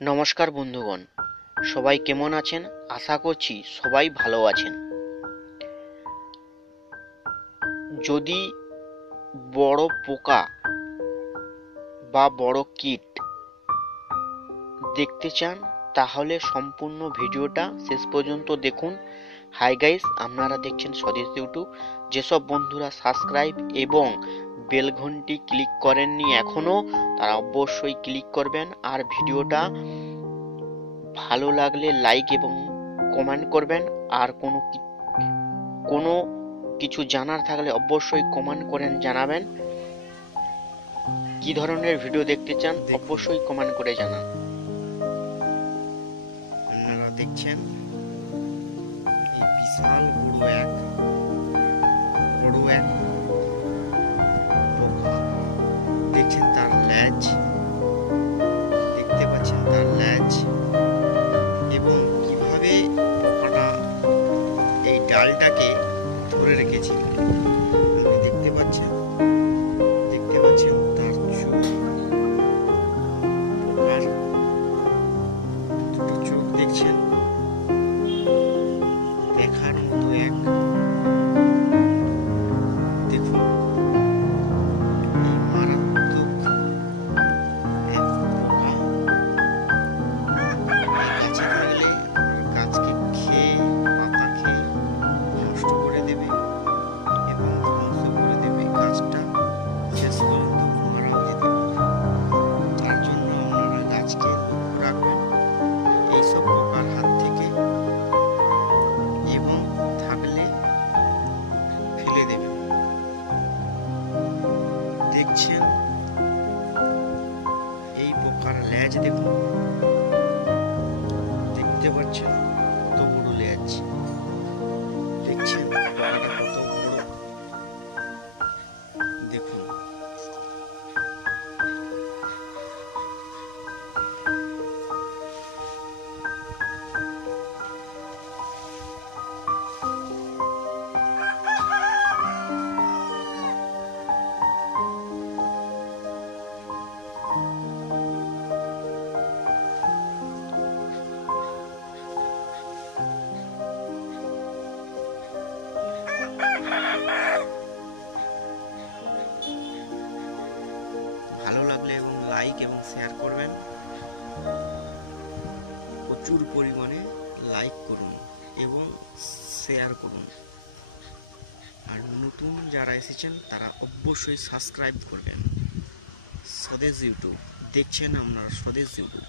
নমস্কার বন্ধুগণ, সবাই কেমন আছেন? আশা করছি সবাই ভালো আছেন। যদি বড় পোকা বা বড় কীট দেখতে চান তাহলে সম্পূর্ণ ভিডিওটা শেষ পর্যন্ত দেখুন। হাই গাইস, আপনারা দেখছেন স্বদেশ ইউটিউব। যেসব বন্ধুরা সাবস্ক্রাইব এবং বেল ঘন্টি ক্লিক করেননি এখনো, তারা অবশ্যই ক্লিক করবেন। আর ভিডিওটা ভালো লাগলে লাইক এবং কমেন্ট করবেন। আর কোনো কিছু জানার থাকলে অবশ্যই কমেন্ট করে জানাবেন। কি ধরনের ভিডিও দেখতে চান অবশ্যই কমেন্ট করে জানান। আপনারা দেখছেন এই বিশাল বড় এক পোকা। দেখছেন তার ল্যাজ, দেখতে পাচ্ছেন তার ল্যাজ এবং কিভাবে পোকাটা এই ডালটাকে ধরে রেখেছে। আপনি দেখতে পাচ্ছেন তার চোখ, পোকার দুটো চোখ দেখছেন, দেখার মতো এক। দেখুন এই মারাত্মক এক পোকা গাছে থাকলে গাছকে খেয়ে, পাতা খেয়ে নষ্ট করে দেবে এবং ধ্বংস করে দেবে। গাছটা শেষ পর্যন্ত মারাও যেতে পারে। তার জন্য আপনারা গাছকে লক্ষ্য রাখবেন এইসব পোকার হাত থেকে, এবং থাকলে ফেলে দেবেন। দেখছেন এই পোকার ল্যাজ, দেখুন, দেখতে পাচ্ছেন কত বড় ল্যাজ। দেখছেন ডালটা কত বড়, দেখুন। ভালো লাগলে এবং লাইক এবং শেয়ার করবেন। প্রচুর পরিমাণে লাইক করুন এবং শেয়ার করুন। আর নতুন যারা এসেছেন তারা অবশ্যই সাবস্ক্রাইব করবেন। স্বদেশ ইউটিউব দেখছেন আপনারা, স্বদেশ ইউটিউব।